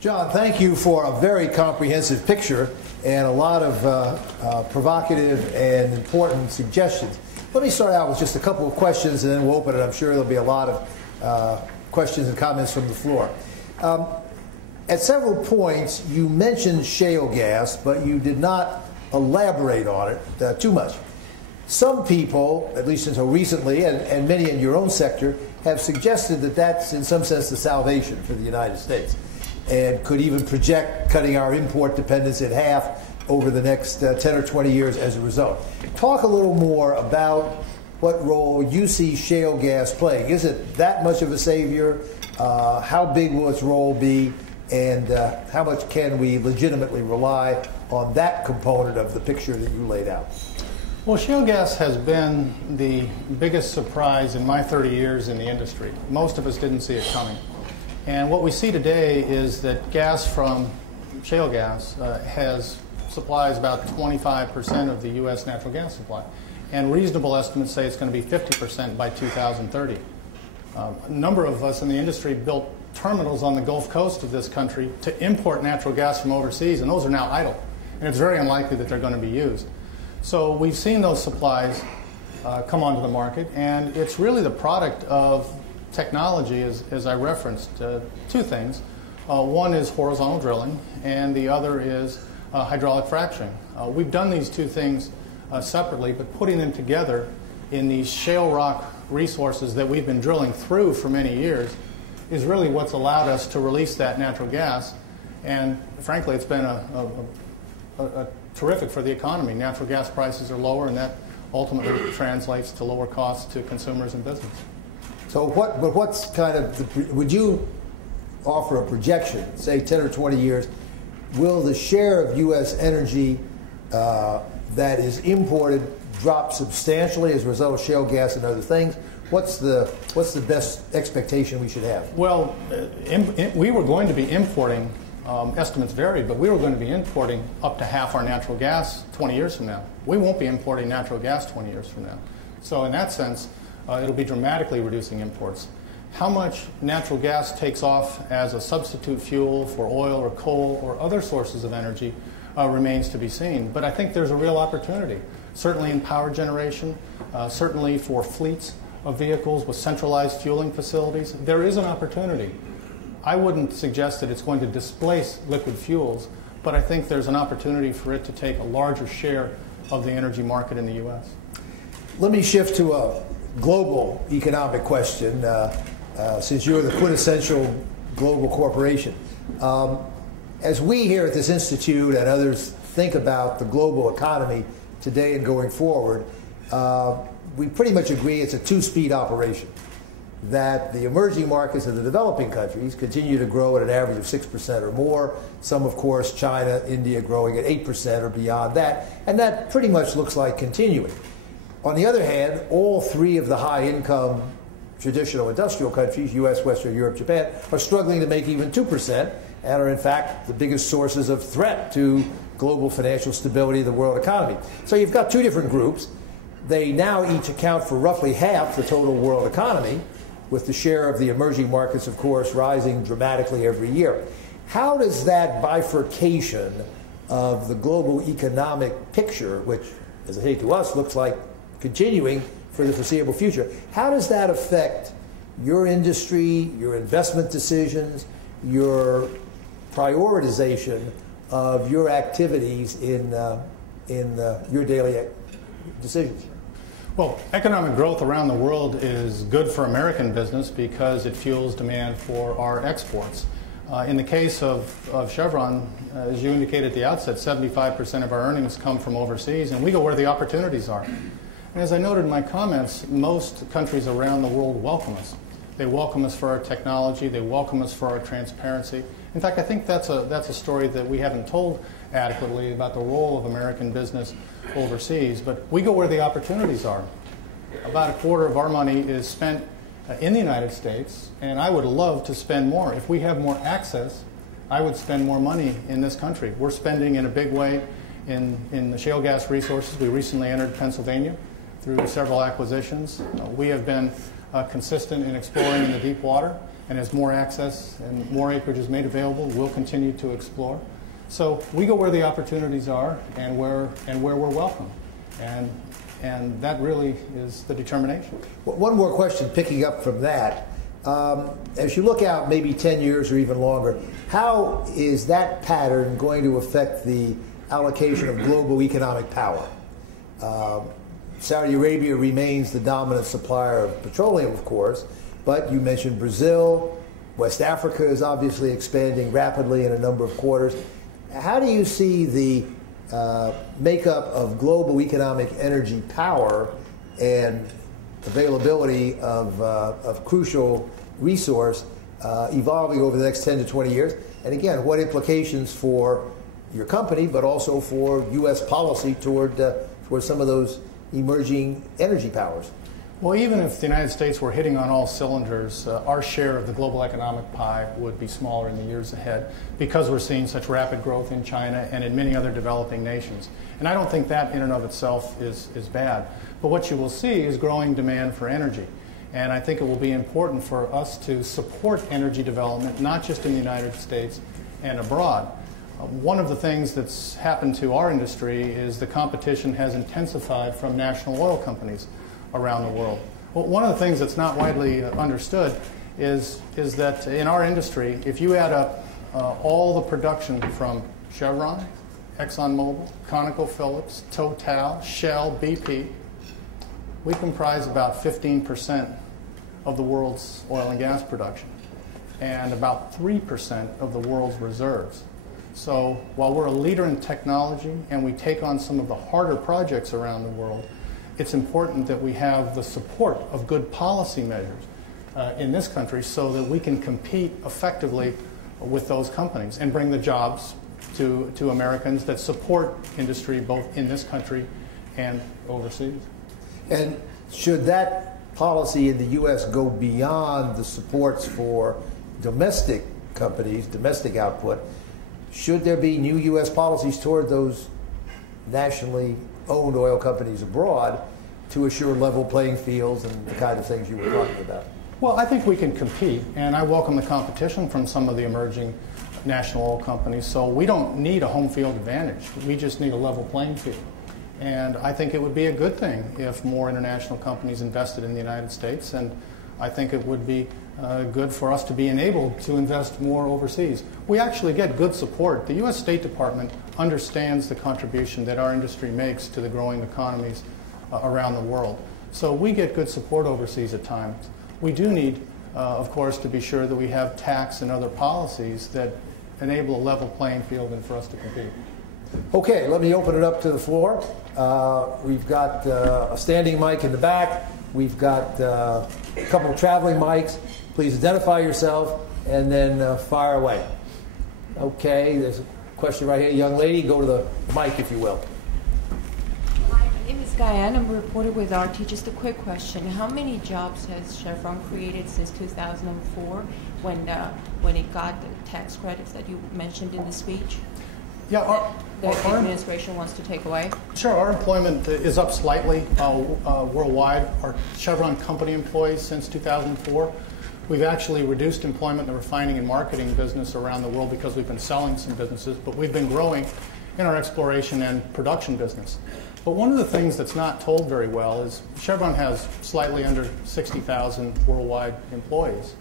John, thank you for a very comprehensive picture and a lot of provocative and important suggestions. Let me start out with just a couple of questions, and then we'll open it. I'm sure there'll be a lot of questions and comments from the floor. At several points, you mentioned shale gas, but you did not elaborate on it too much. Some people, at least until recently, and many in your own sector, have suggested that that's in some sense the salvation for the United States, and could even project cutting our import dependence in half over the next 10 or 20 years as a result. Talk a little more about what role you see shale gas playing. Is it that much of a savior? How big will its role be? And how much can we legitimately rely on that component of the picture that you laid out? Well, shale gas has been the biggest surprise in my 30 years in the industry. Most of us didn't see it coming. And what we see today is that gas from shale gas supplies about 25% of the U.S. natural gas supply. And reasonable estimates say it's going to be 50% by 2030. A number of us in the industry built terminals on the Gulf Coast of this country to import natural gas from overseas, and those are now idle. And it's very unlikely that they're going to be used. So we've seen those supplies come onto the market, and it's really the product of technology, as I referenced. Two things. One is horizontal drilling, and the other is hydraulic fracturing. We've done these two things separately, but putting them together in these shale rock resources that we've been drilling through for many years is really what's allowed us to release that natural gas. And frankly, it's been a terrific for the economy. Natural gas prices are lower, and that ultimately translates to lower costs to consumers and business. So what's kind of, would you offer a projection, say 10 or 20 years, will the share of U.S. energy that is imported drop substantially as a result of shale gas and other things? What's the best expectation we should have? Well, we were going to be importing, estimates vary, but we were going to be importing up to half our natural gas 20 years from now. We won't be importing natural gas 20 years from now. So in that sense, it'll be dramatically reducing imports. How much natural gas takes off as a substitute fuel for oil or coal or other sources of energy remains to be seen. But I think there's a real opportunity, certainly in power generation, certainly for fleets of vehicles with centralized fueling facilities. There is an opportunity. I wouldn't suggest that it's going to displace liquid fuels, but I think there's an opportunity for it to take a larger share of the energy market in the U.S. Let me shift to a global economic question, since you're the quintessential global corporation. As we here at this institute and others think about the global economy today and going forward, we pretty much agree it's a two-speed operation, that the emerging markets of the developing countries continue to grow at an average of 6% or more. Some, of course, China, India growing at 8% or beyond that, and that pretty much looks like continuing. On the other hand, all three of the high-income traditional industrial countries, U.S., Western Europe, Japan, are struggling to make even 2% and are, in fact, the biggest sources of threat to global financial stability of the world economy. So you've got two different groups. They now each account for roughly half the total world economy, with the share of the emerging markets, of course, rising dramatically every year. How does that bifurcation of the global economic picture, which, as I say to us, looks like continuing for the foreseeable future, how does that affect your industry, your investment decisions, your prioritization of your activities in your daily decisions? Well, economic growth around the world is good for American business because it fuels demand for our exports. In the case of Chevron, as you indicated at the outset, 75% of our earnings come from overseas, and we go where the opportunities are. And as I noted in my comments, most countries around the world welcome us. They welcome us for our technology. They welcome us for our transparency. In fact, I think that's a story that we haven't told adequately about the role of American business overseas. But we go where the opportunities are. About a quarter of our money is spent in the United States, and I would love to spend more. If we have more access, I would spend more money in this country. We're spending in a big way in the shale gas resources. We recently entered Pennsylvania through several acquisitions. We have been consistent in exploring in the deep water, And as more access and more acreage is made available, we'll continue to explore. So we go where the opportunities are and where we're welcome. And that really is the determination. One more question picking up from that. As you look out maybe 10 years or even longer, how is that pattern going to affect the allocation of global economic power? Saudi Arabia remains the dominant supplier of petroleum, of course, but you mentioned Brazil. West Africa is obviously expanding rapidly in a number of quarters. How do you see the makeup of global economic energy power and availability of crucial resource evolving over the next 10 to 20 years? And again, what implications for your company, but also for U.S. policy toward some of those emerging energy powers? Well, even if the United States were hitting on all cylinders, our share of the global economic pie would be smaller in the years ahead because we're seeing such rapid growth in China and in many other developing nations. And I don't think that in and of itself is bad. But what you will see is growing demand for energy. And I think it will be important for us to support energy development, not just in the United States and abroad. One of the things that's happened to our industry is the competition has intensified from national oil companies around the world. Well, one of the things that's not widely understood is that in our industry, if you add up all the production from Chevron, ExxonMobil, ConocoPhillips, Total, Shell, BP, we comprise about 15% of the world's oil and gas production and about 3% of the world's reserves. So while we're a leader in technology and we take on some of the harder projects around the world, it's important that we have the support of good policy measures in this country so that we can compete effectively with those companies and bring the jobs to Americans that support industry both in this country and overseas. And should that policy in the U.S. go beyond the supports for domestic companies, domestic output, should there be new U.S. policies toward those nationally owned oil companies abroad to assure level playing fields and the kind of things you were talking about? Well, I think we can compete, and I welcome the competition from some of the emerging national oil companies. So we don't need a home field advantage. We just need a level playing field. And I think it would be a good thing if more international companies invested in the United States, and I think it would be good for us to be enabled to invest more overseas. We actually get good support. The U.S. State Department understands the contribution that our industry makes to the growing economies around the world. So we get good support overseas at times. We do need, of course, to be sure that we have tax and other policies that enable a level playing field and for us to compete. Okay, let me open it up to the floor. We've got a standing mic in the back. We've got a couple of traveling mics. Please identify yourself and then fire away. Okay, there's a question right here. Young lady, go to the mic if you will. Hi, my name is Diane. I'm a reporter with RT. Just a quick question. How many jobs has Chevron created since 2004 when it got the tax credits that you mentioned in the speech? Yeah, the administration wants to take away? Sure, our employment is up slightly worldwide. Our Chevron company employees since 2004. We've actually reduced employment in the refining and marketing business around the world because we've been selling some businesses, but we've been growing in our exploration and production business. But one of the things that's not told very well is Chevron has slightly under 60,000 worldwide employees.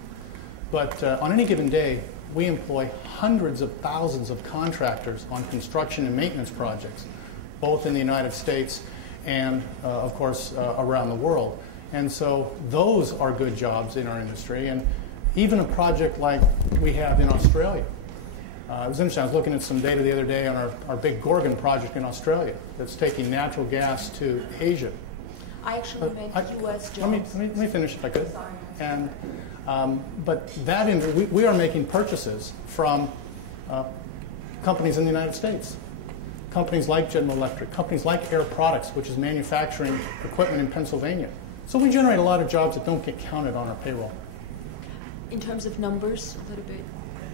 But on any given day, we employ hundreds of thousands of contractors on construction and maintenance projects, both in the United States and, of course, around the world. And so those are good jobs in our industry. And even a project like we have in Australia. It was interesting. I was looking at some data the other day on our big Gorgon project in Australia that's taking natural gas to Asia. I actually meant U.S. jobs. Let me finish if I could. Sorry. And but we are making purchases from companies in the United States, companies like General Electric, companies like Air Products, which is manufacturing equipment in Pennsylvania. So we generate a lot of jobs that don't get counted on our payroll. In terms of numbers, a little bit,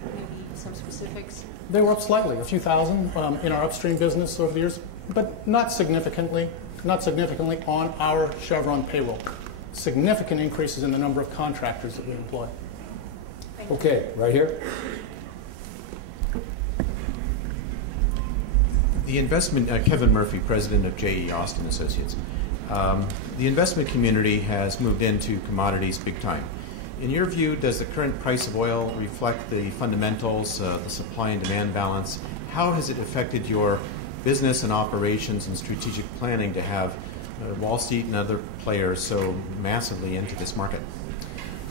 maybe some specifics? They were up slightly, a few thousand in our upstream business over the years, but not significantly on our Chevron payroll. Significant increases in the number of contractors that we employ. Okay, right here. The investment, Kevin Murphy, president of J.E. Austin Associates. The investment community has moved into commodities big time. In your view, does the current price of oil reflect the fundamentals, the supply and demand balance? How has it affected your business and operations and strategic planning to have Wall Street and other players so massively into this market?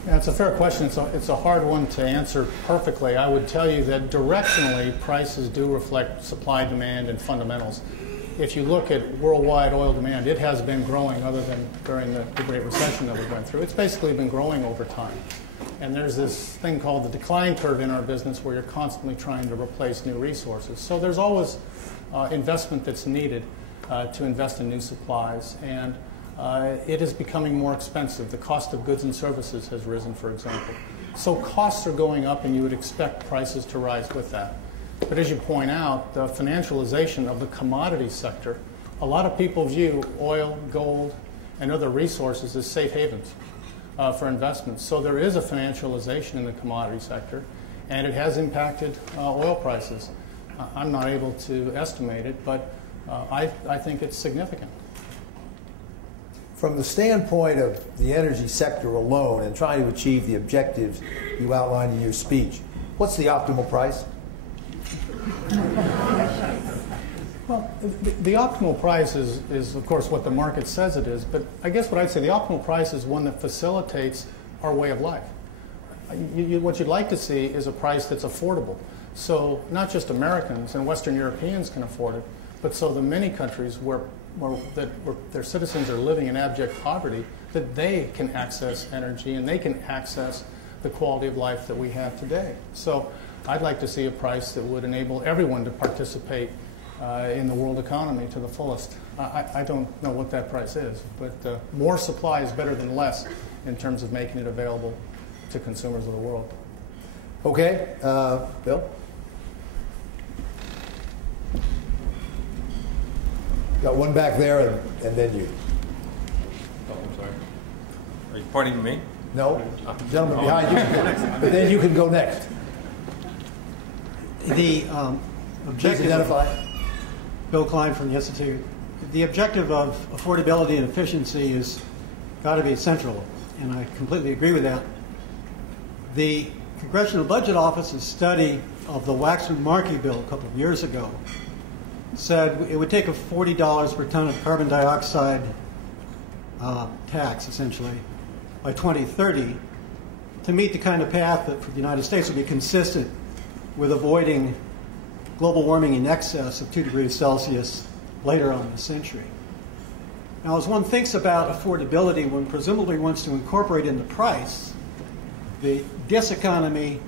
Yeah, it's a fair question. It's a hard one to answer perfectly. I would tell you that directionally, prices do reflect supply, demand, and fundamentals. If you look at worldwide oil demand, it has been growing other than during the Great Recession that we went through. It's basically been growing over time. And there's this thing called the decline curve in our business where you're constantly trying to replace new resources. So there's always investment that's needed to invest in new supplies. And it is becoming more expensive. The cost of goods and services has risen, for example. So costs are going up, and you would expect prices to rise with that. But as you point out, the financialization of the commodity sector, a lot of people view oil, gold, and other resources as safe havens for investments. So there is a financialization in the commodity sector, and it has impacted oil prices. I'm not able to estimate it, but I think it's significant. From the standpoint of the energy sector alone and trying to achieve the objectives you outlined in your speech, what's the optimal price? Well, the optimal price is, of course, what the market says it is. But I guess what I'd say, the optimal price is one that facilitates our way of life. What you'd like to see is a price that's affordable. So not just Americans and Western Europeans can afford it, but so the many countries where their citizens are living in abject poverty, that they can access energy and they can access the quality of life that we have today. So I'd like to see a price that would enable everyone to participate in the world economy to the fullest. I don't know what that price is, but more supply is better than less in terms of making it available to consumers of the world. Okay, Bill? Got one back there, and then you. Oh, I'm sorry. Are you pointing to me? No, gentleman behind you. But then you can go next. The Please objective. identify. Bill Klein from the Institute. The objective of affordability and efficiency has got to be central, and I completely agree with that. The Congressional Budget Office's study of the Waxman-Markey bill a couple of years ago said it would take a $40 per ton of carbon dioxide tax, essentially, by 2030 to meet the kind of path that for the United States would be consistent with avoiding global warming in excess of 2 degrees Celsius later on in the century. Now, as one thinks about affordability, one presumably wants to incorporate in the price the diseconomy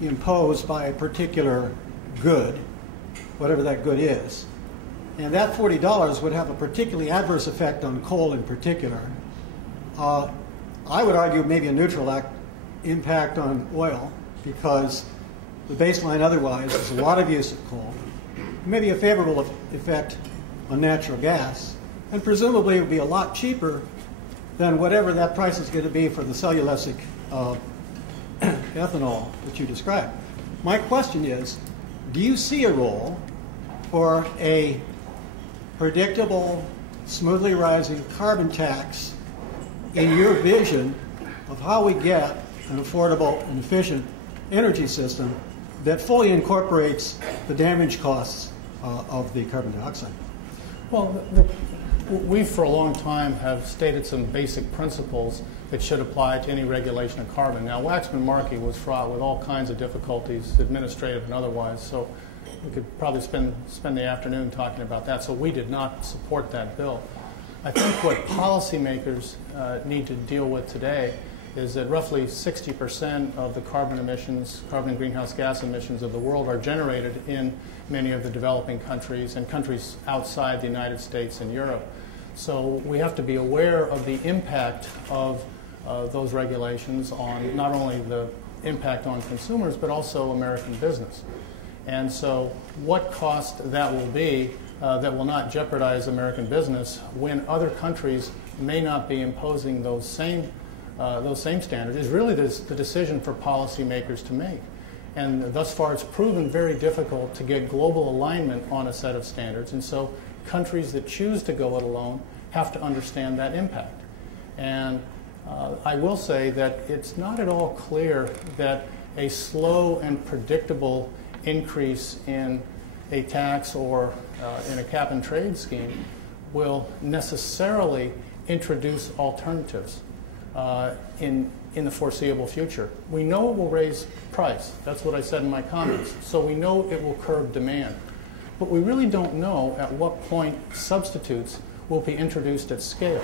imposed by a particular good, whatever that good is. And that $40 would have a particularly adverse effect on coal in particular. I would argue maybe a neutral impact on oil, because the baseline otherwise is a lot of use of coal, maybe a favorable effect on natural gas, and presumably it would be a lot cheaper than whatever that price is going to be for the cellulosic ethanol that you described. My question is, do you see a role for a predictable, smoothly rising carbon tax in your vision of how we get an affordable and efficient energy system that fully incorporates the damage costs of the carbon dioxide? Well, we for a long time have stated some basic principles that should apply to any regulation of carbon. Now, Waxman-Markey was fraught with all kinds of difficulties, administrative and otherwise, so we could probably spend the afternoon talking about that. So we did not support that bill. I think what policymakers need to deal with today is that roughly 60% of the carbon and greenhouse gas emissions of the world are generated in many of the developing countries and countries outside the United States and Europe. So we have to be aware of the impact of those regulations on not only the impact on consumers, but also American business. And so what cost that will be that will not jeopardize American business when other countries may not be imposing those same those same standards is really the decision for policymakers to make. And thus far, it's proven very difficult to get global alignment on a set of standards. And so countries that choose to go it alone have to understand that impact. And I will say that it's not at all clear that a slow and predictable increase in a tax or in a cap and trade scheme will necessarily introduce alternatives in the foreseeable future. We know it will raise price. That's what I said in my comments. So we know it will curb demand. But we really don't know at what point substitutes will be introduced at scale.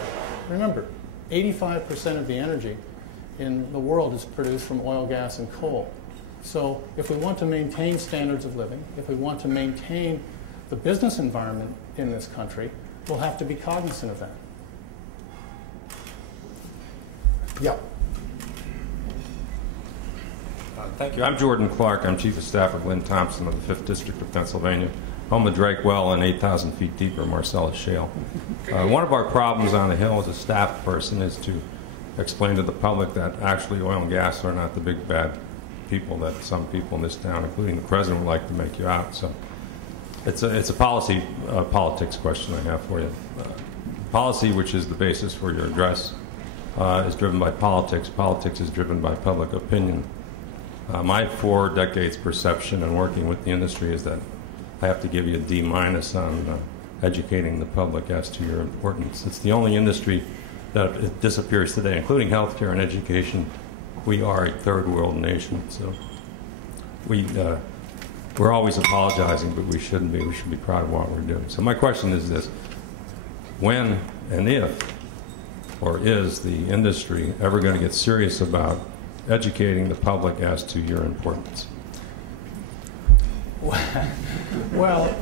Remember, 85% of the energy in the world is produced from oil, gas, and coal. So if we want to maintain standards of living, if we want to maintain the business environment in this country, we'll have to be cognizant of that. Yeah. Thank you. I'm Jordan Clark. I'm Chief of Staff of Lynn Thompson of the 5th District of Pennsylvania, home of Drake Well and 8,000 feet deeper Marcellus Shale. One of our problems on the Hill as a staff person is to explain to the public that actually oil and gas are not the big bad people that some people in this town, including the President, would like to make you out. So it's a politics question I have for you. Policy, which is the basis for your address, is driven by politics. Politics is driven by public opinion. My 4 decades perception and working with the industry is that I have to give you a D- on educating the public as to your importance. It's the only industry that it disappears today, including healthcare and education. We are a third world nation, so we're always apologizing, but we shouldn't be. We should be proud of what we're doing. So my question is this: when and if, or is the industry ever going to get serious about educating the public as to your importance? Well,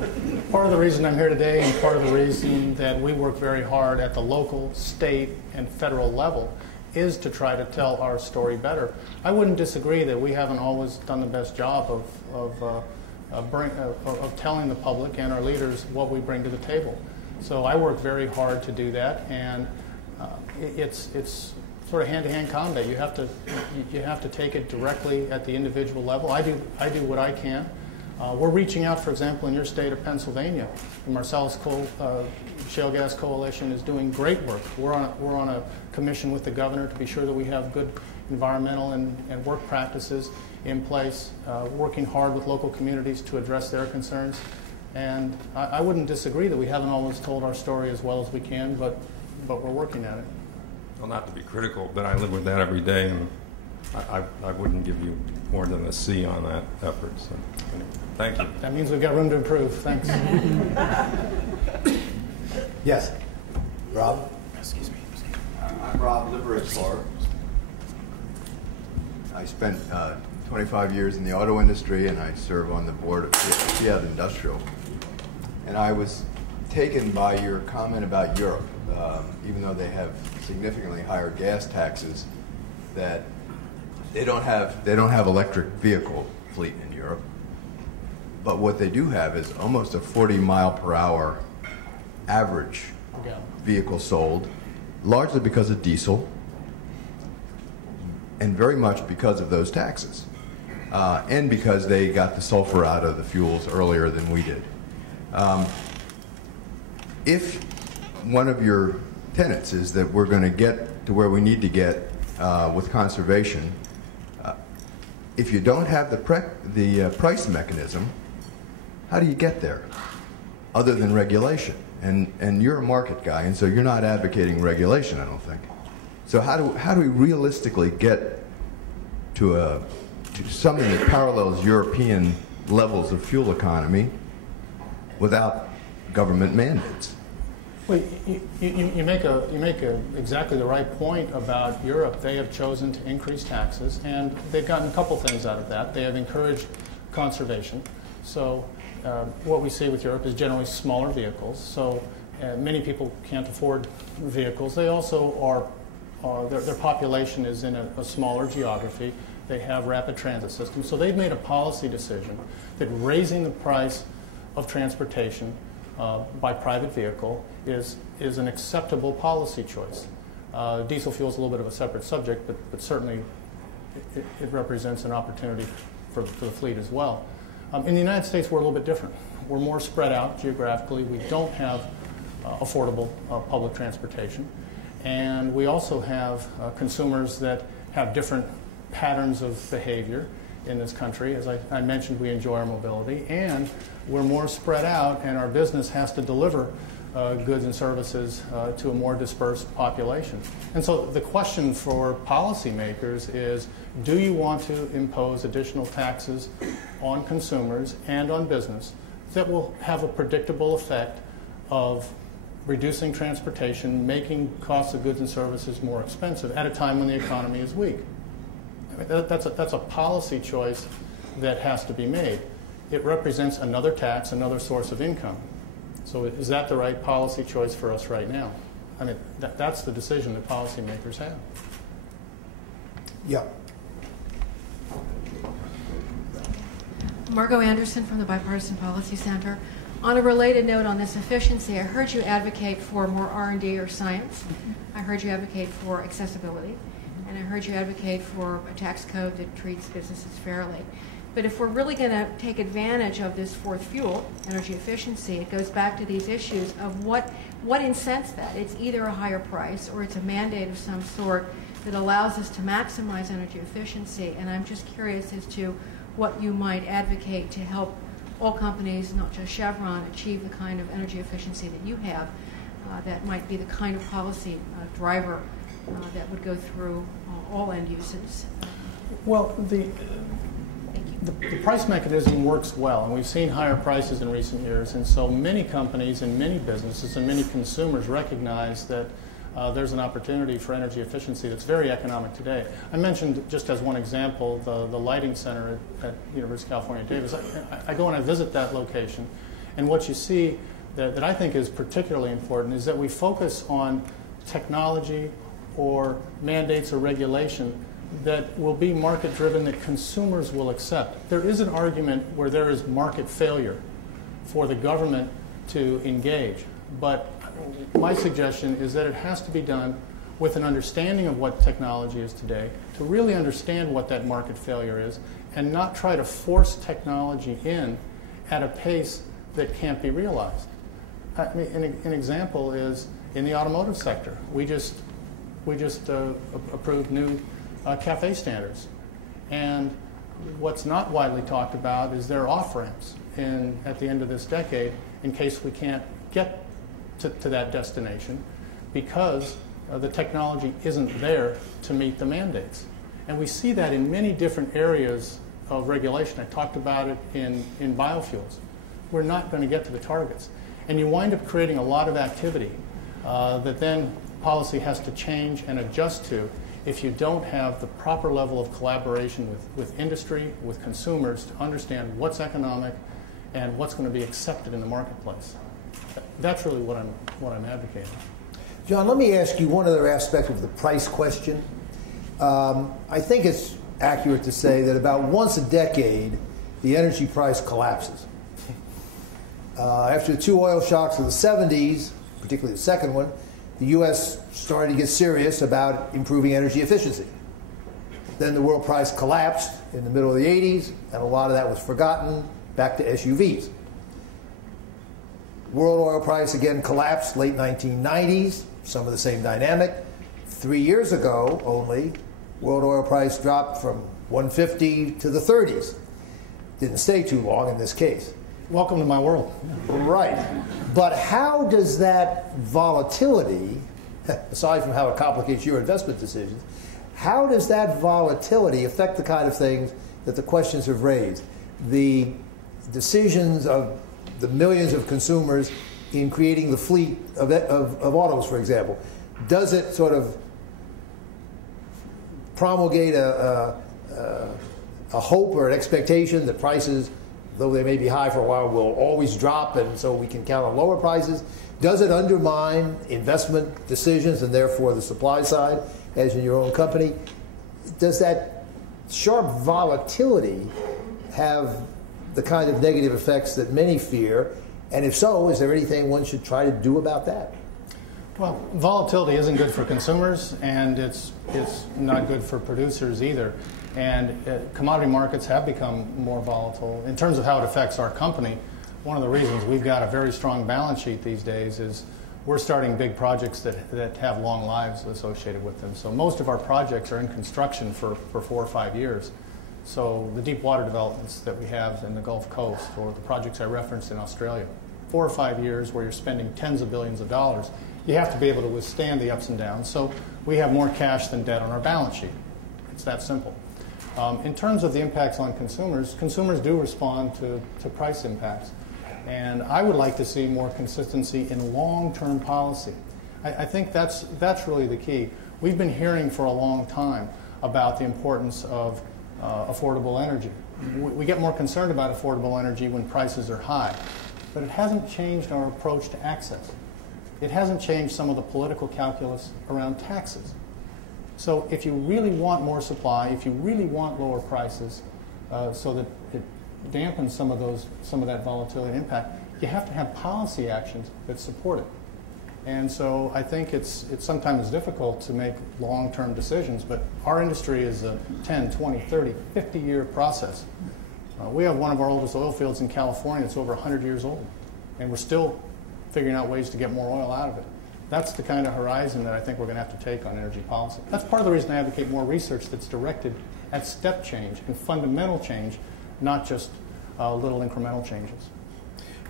part of the reason I'm here today and part of the reason that we work very hard at the local, state, and federal level is to try to tell our story better. I wouldn't disagree that we haven't always done the best job of telling the public and our leaders what we bring to the table. So I work very hard to do that, and it's sort of hand-to-hand combat. You have to take it directly at the individual level. I do what I can. We're reaching out, for example, in your state of Pennsylvania. The Marcellus Shale Gas Coalition is doing great work. We're on a commission with the governor to be sure that we have good environmental and work practices in place, working hard with local communities to address their concerns. And I wouldn't disagree that we haven't always told our story as well as we can, but we're working at it. Well, not to be critical, but I live with that every day, and I wouldn't give you more than a C on that effort. So, anyway, thank you. That means we've got room to improve. Thanks. Yes. Rob? Excuse me. I'm Rob Liberator. I spent 25 years in the auto industry, and I serve on the board of Fiat Industrial. And I was taken by your comment about Europe, even though they have significantly higher gas taxes, that they don't have electric vehicle fleet in Europe. But what they do have is almost a 40-mile-per-hour average vehicle sold, largely because of diesel, and very much because of those taxes, and because they got the sulfur out of the fuels earlier than we did. If one of your tenets is that we're going to get to where we need to get with conservation, if you don't have the price mechanism, how do you get there other than regulation? And you're a market guy, and so you're not advocating regulation, I don't think. So how do we realistically get to something that parallels European levels of fuel economy without government mandates? Well, you make exactly the right point about Europe. They have chosen to increase taxes, and they've gotten a couple things out of that. They have encouraged conservation. So what we see with Europe is generally smaller vehicles. So many people can't afford vehicles. They also are their population is in a smaller geography. They have rapid transit systems. So they've made a policy decision that raising the price of transportation by private vehicle is an acceptable policy choice. Diesel fuel is a little bit of a separate subject, but certainly it represents an opportunity for the fleet as well. In the United States, we're a little bit different. We're more spread out geographically. We don't have affordable public transportation. And we also have consumers that have different patterns of behavior in this country. As I mentioned, we enjoy our mobility, and we're more spread out, and our business has to deliver goods and services to a more dispersed population. And so the question for policymakers is, do you want to impose additional taxes on consumers and on business that will have a predictable effect of reducing transportation, making costs of goods and services more expensive at a time when the economy is weak? I mean, that's a policy choice that has to be made. It represents another tax, another source of income. So is that the right policy choice for us right now? I mean, that's the decision that policymakers have. Yeah. Margot Anderson from the Bipartisan Policy Center. On a related note on this efficiency, I heard you advocate for more R&D or science. I heard you advocate for accessibility. And I heard you advocate for a tax code that treats businesses fairly. But if we're really going to take advantage of this fourth fuel, energy efficiency, it goes back to these issues of what incents that. It's either a higher price or it's a mandate of some sort that allows us to maximize energy efficiency. And I'm just curious as to what you might advocate to help all companies, not just Chevron, achieve the kind of energy efficiency that you have. That might be the kind of policy driver that would go through all end uses. Well, the price mechanism works well, and we've seen higher prices in recent years, and so many companies and many businesses and many consumers recognize that there's an opportunity for energy efficiency that's very economic today. I mentioned, just as one example, the lighting center at University of California, Davis. I go and I visit that location, and what you see that I think is particularly important is that we focus on technology or mandates or regulation that will be market-driven, that consumers will accept. There is an argument where there is market failure for the government to engage, but my suggestion is that it has to be done with an understanding of what technology is today, to really understand what that market failure is, and not try to force technology in at a pace that can't be realized. I mean, an example is in the automotive sector. We just approved new CAFE standards, and what's not widely talked about is their off-ramps at the end of this decade in case we can't get to that destination because the technology isn't there to meet the mandates. And we see that in many different areas of regulation. I talked about it in biofuels. We're not going to get to the targets. And you wind up creating a lot of activity that then policy has to change and adjust to if you don't have the proper level of collaboration with industry, with consumers, to understand what's economic and what's going to be accepted in the marketplace. That's really what I'm advocating. John, let me ask you one other aspect of the price question. I think it's accurate to say that about once a decade, the energy price collapses. After the two oil shocks of the 70s, particularly the second one, the U.S. started to get serious about improving energy efficiency. Then the world price collapsed in the middle of the 80s, and a lot of that was forgotten, back to SUVs. World oil price again collapsed late 1990s, some of the same dynamic. 3 years ago only, world oil price dropped from 150 to the 30s. Didn't stay too long in this case. Welcome to my world. Right. But how does that volatility, aside from how it complicates your investment decisions, how does that volatility affect the kind of things that the questions have raised? The decisions of the millions of consumers in creating the fleet of autos, for example. Does it sort of promulgate a hope or an expectation that prices, though they may be high for a while, will always drop, and so we can count on lower prices? Does it undermine investment decisions and therefore the supply side, as in your own company? Does that sharp volatility have the kind of negative effects that many fear? And if so, is there anything one should try to do about that? Well, volatility isn't good for consumers, and it's not good for producers either. And commodity markets have become more volatile. In terms of how it affects our company, one of the reasons we've got a very strong balance sheet these days is we're starting big projects that have long lives associated with them. So most of our projects are in construction for 4 or 5 years. So the deep water developments that we have in the Gulf Coast, or the projects I referenced in Australia, 4 or 5 years where you're spending tens of billions of dollars, you have to be able to withstand the ups and downs. So we have more cash than debt on our balance sheet. It's that simple. In terms of the impacts on consumers, consumers do respond to price impacts. And I would like to see more consistency in long-term policy. I think that's really the key. We've been hearing for a long time about the importance of affordable energy. We get more concerned about affordable energy when prices are high, but it hasn't changed our approach to access. It hasn't changed some of the political calculus around taxes. So if you really want more supply, if you really want lower prices, so that it dampens some of that volatility and impact, you have to have policy actions that support it. And so I think it's sometimes difficult to make long-term decisions, but our industry is a 10, 20, 30, 50-year process. We have one of our oldest oil fields in California. It's over 100 years old, and we're still figuring out ways to get more oil out of it. That's the kind of horizon that I think we're going to have to take on energy policy. That's part of the reason I advocate more research that's directed at step change and fundamental change, not just little incremental changes.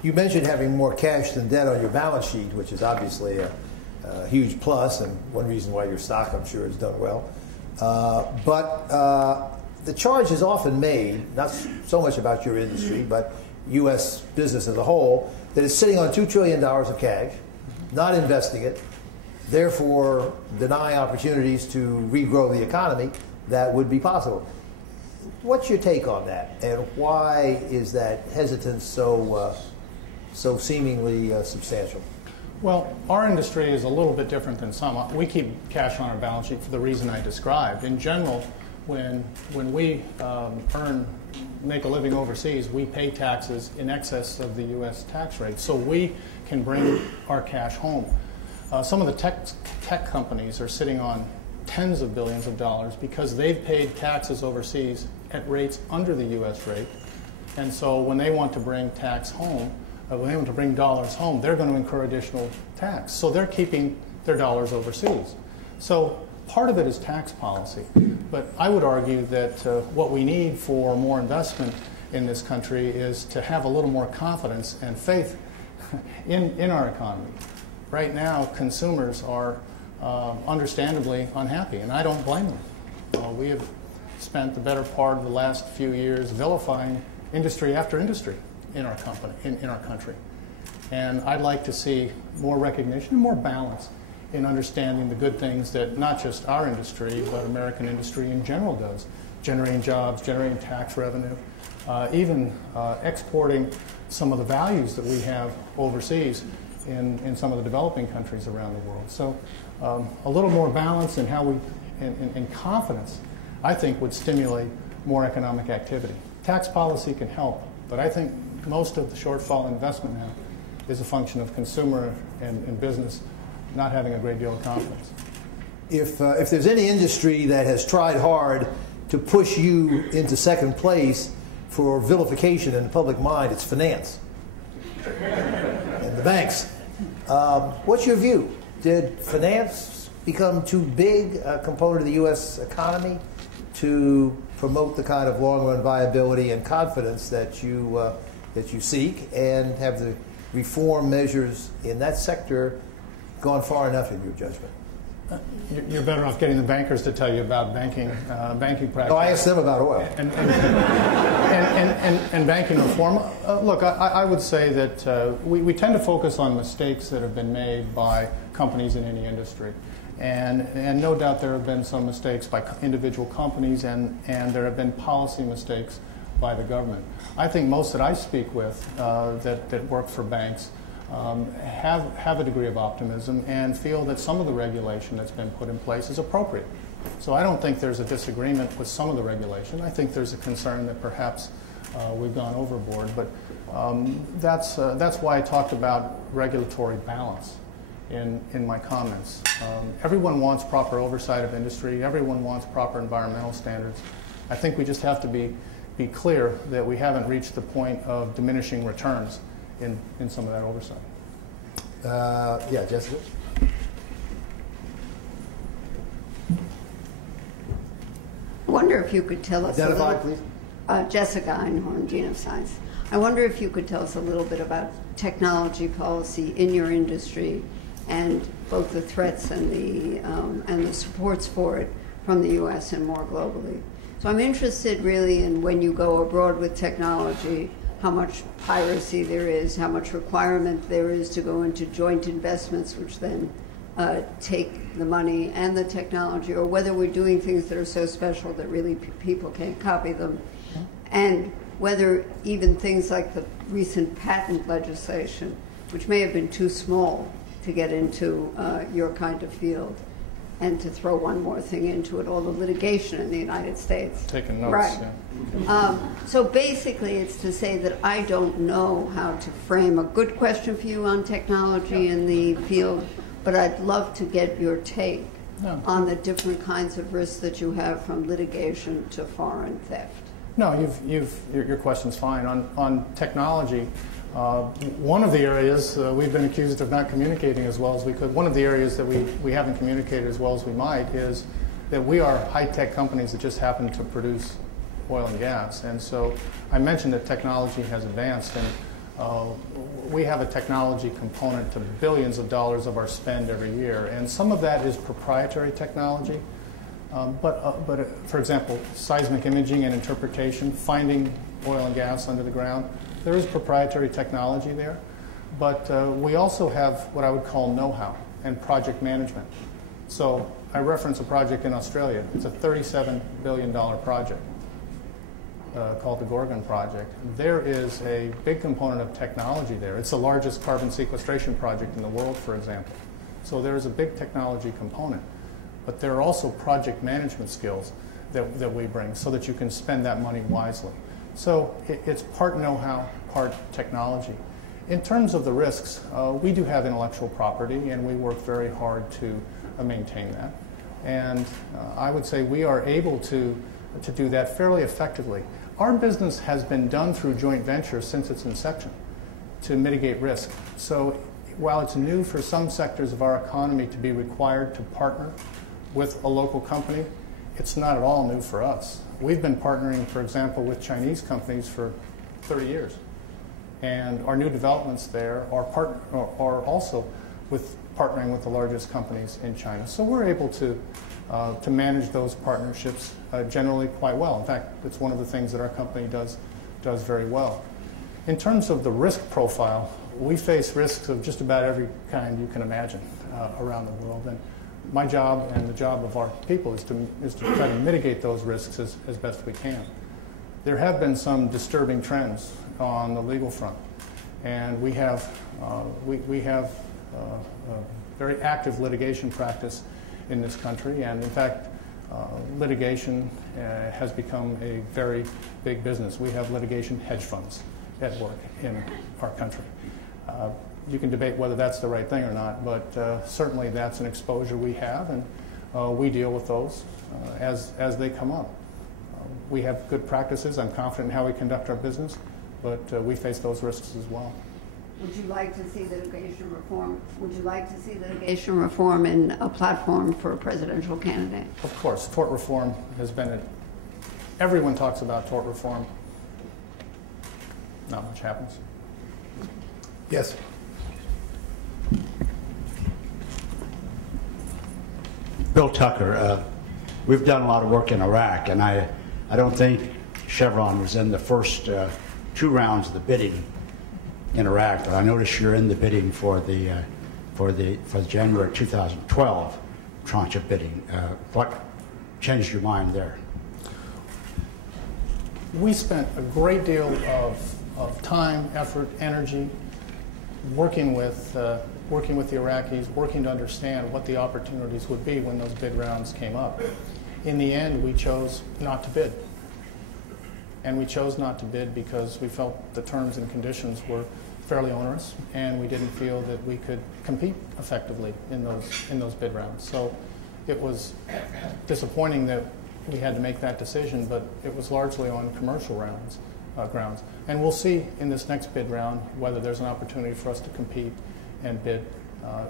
You mentioned having more cash than debt on your balance sheet, which is obviously a huge plus, and one reason why your stock, I'm sure, has done well. But the charge is often made, not so much about your industry, but U.S. business as a whole, that it's sitting on $2 trillion of cash, not investing it, therefore denying opportunities to regrow the economy that would be possible. What's your take on that, and why is that hesitance so seemingly substantial? Well, our industry is a little bit different than some. We keep cash on our balance sheet for the reason I described. In general, when we make a living overseas, we pay taxes in excess of the U.S. tax rate, so we can bring our cash home. Some of the tech companies are sitting on tens of billions of dollars because they've paid taxes overseas at rates under the U.S. rate, and so when they want to bring tax home, when they want to bring dollars home, they're going to incur additional tax. So they're keeping their dollars overseas. So part of it is tax policy, but I would argue that what we need for more investment in this country is to have a little more confidence and faith in our economy. Right now, consumers are understandably unhappy, and I don't blame them. We have spent the better part of the last few years vilifying industry after industry in our company, in our country. And I'd like to see more recognition and more balance in understanding the good things that not just our industry, but American industry in general does, generating jobs, generating tax revenue, even exporting some of the values that we have overseas in some of the developing countries around the world. So a little more balance in how we, and confidence, I think, would stimulate more economic activity. Tax policy can help, but I think most of the shortfall in investment now is a function of consumer and business not having a great deal of confidence. If there's any industry that has tried hard to push you into second place for vilification in the public mind, it's finance and the banks. What's your view? Did finance become too big a component of the U.S. economy to promote the kind of long-run viability and confidence that you seek, and have the reform measures in that sector gone far enough in your judgment? You're better off getting the bankers to tell you about banking practice. No, I asked them about oil. And banking reform. Look, I would say that we tend to focus on mistakes that have been made by companies in any industry. And no doubt there have been some mistakes by individual companies, and there have been policy mistakes by the government. I think most that I speak with that work for banks have a degree of optimism and feel that some of the regulation that's been put in place is appropriate. So I don't think there's a disagreement with some of the regulation. I think there's a concern that perhaps we've gone overboard, but that's why I talked about regulatory balance. in my comments. Everyone wants proper oversight of industry. Everyone wants proper environmental standards. I think we just have to be clear that we haven't reached the point of diminishing returns in some of that oversight. Yeah, Jessica? I wonder if you could tell us Identify, please. Jessica Einhorn, Dean of Science. I wonder if you could tell us a little bit about technology policy in your industry and both the threats and the supports for it from the U.S. and more globally. So I'm interested really in when you go abroad with technology, how much piracy there is, how much requirement there is to go into joint investments, which then take the money and the technology, or whether we're doing things that are so special that really people can't copy them, and whether even things like the recent patent legislation, which may have been too small to get into your kind of field. And to throw one more thing into it, all the litigation in the United States. Taking notes, right. Yeah. So basically it's to say that I don't know how to frame a good question for you on technology in the field, but I'd love to get your take on the different kinds of risks that you have, from litigation to foreign theft. No, your question's fine. On technology, one of the areas we've been accused of not communicating as well as we could. One of the areas that we haven't communicated as well as we might is that we are high-tech companies that just happen to produce oil and gas. And so I mentioned that technology has advanced, and we have a technology component to billions of dollars of our spend every year. And some of that is proprietary technology. But for example, seismic imaging and interpretation, finding oil and gas under the ground, there is proprietary technology there. But we also have what I would call know-how and project management. So I reference a project in Australia. It's a $37 billion project called the Gorgon Project. There is a big component of technology there. It's the largest carbon sequestration project in the world, for example. So there is a big technology component. But there are also project management skills that we bring so that you can spend that money wisely. So it's part know-how, part technology. In terms of the risks, we do have intellectual property, and we work very hard to maintain that. And I would say we are able to do that fairly effectively. Our business has been done through joint ventures since its inception to mitigate risk. So while it's new for some sectors of our economy to be required to partner with a local company, it's not at all new for us. We've been partnering, for example, with Chinese companies for 30 years. And our new developments there are also with partnering with the largest companies in China. So we're able to manage those partnerships generally quite well. In fact, it's one of the things that our company does very well. In terms of the risk profile, we face risks of just about every kind you can imagine around the world. And my job and the job of our people is to try to mitigate those risks as best we can. There have been some disturbing trends on the legal front, and we have a very active litigation practice in this country, and in fact, litigation has become a very big business. We have litigation hedge funds at work in our country. You can debate whether that's the right thing or not, but certainly that's an exposure we have, and we deal with those as they come up. We have good practices. I'm confident in how we conduct our business, but we face those risks as well. Would you like to see litigation reform? Would you like to see litigation reform in a platform for a presidential candidate? Of course, tort reform has been everyone talks about tort reform. Not much happens. Yes. Bill Tucker, we've done a lot of work in Iraq, and I don't think Chevron was in the first 2 rounds of the bidding in Iraq, but I notice you're in the bidding for the January 2012 tranche of bidding. What changed your mind there? We spent a great deal of time, effort, energy working with the Iraqis, working to understand what the opportunities would be when those bid rounds came up. In the end, we chose not to bid. And we chose not to bid because we felt the terms and conditions were fairly onerous, and we didn't feel that we could compete effectively in those bid rounds. So it was disappointing that we had to make that decision, but it was largely on commercial grounds. And we'll see in this next bid round whether there's an opportunity for us to compete and bid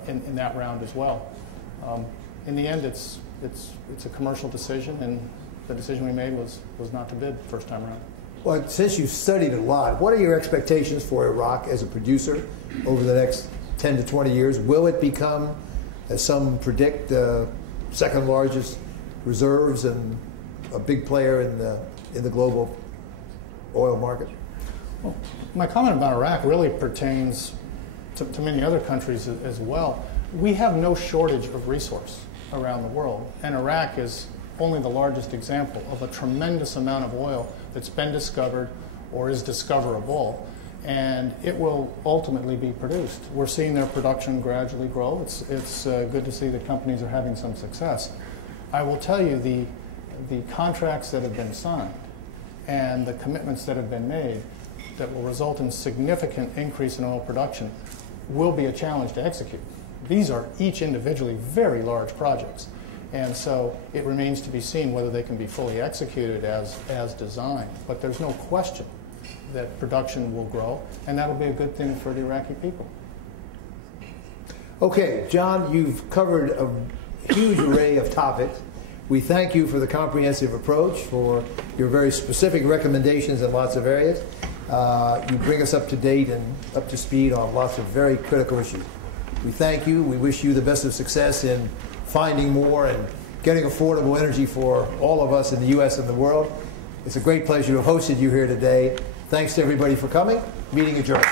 in that round as well. In the end, it's a commercial decision, and the decision we made was not to bid first time around. Well, since you've studied a lot, what are your expectations for Iraq as a producer over the next 10 to 20 years? Will it become, as some predict, second largest reserves and a big player in the global oil market? Well, my comment about Iraq really pertains to many other countries as well. We have no shortage of resource around the world, and Iraq is only the largest example of a tremendous amount of oil that's been discovered or is discoverable, and it will ultimately be produced. We're seeing their production gradually grow. It's good to see that companies are having some success. I will tell you, the contracts that have been signed and the commitments that have been made that will result in significant increase in oil production will be a challenge to execute. These are each individually very large projects. And so it remains to be seen whether they can be fully executed as designed. But there's no question that production will grow, and that'll be a good thing for the Iraqi people. Okay, John, you've covered a huge array of topics. We thank you for the comprehensive approach, for your very specific recommendations in lots of areas. You bring us up to date and up to speed on lots of very critical issues. We thank you. We wish you the best of success in finding more and getting affordable energy for all of us in the U.S. and the world. It's a great pleasure to have hosted you here today. Thanks to everybody for coming. Meeting adjourned.